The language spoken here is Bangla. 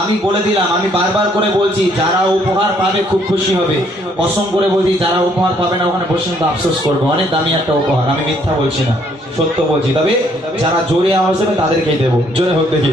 আমি বলে দিলাম, আমি বারবার করে বলছি যারা উপহার পাবে খুব খুশি হবে। কসম করে বলছি যারা উপহার পাবে না ওখানে বসে কিন্তু আফসোস করবে। অনেক দামি একটা উপহার, আমি মিথ্যা বলছি না, সত্য বলছি। তবে যারা জোরে আওয়াজ হবে তাদেরকেই দেবো। জোরে হোক দেখি।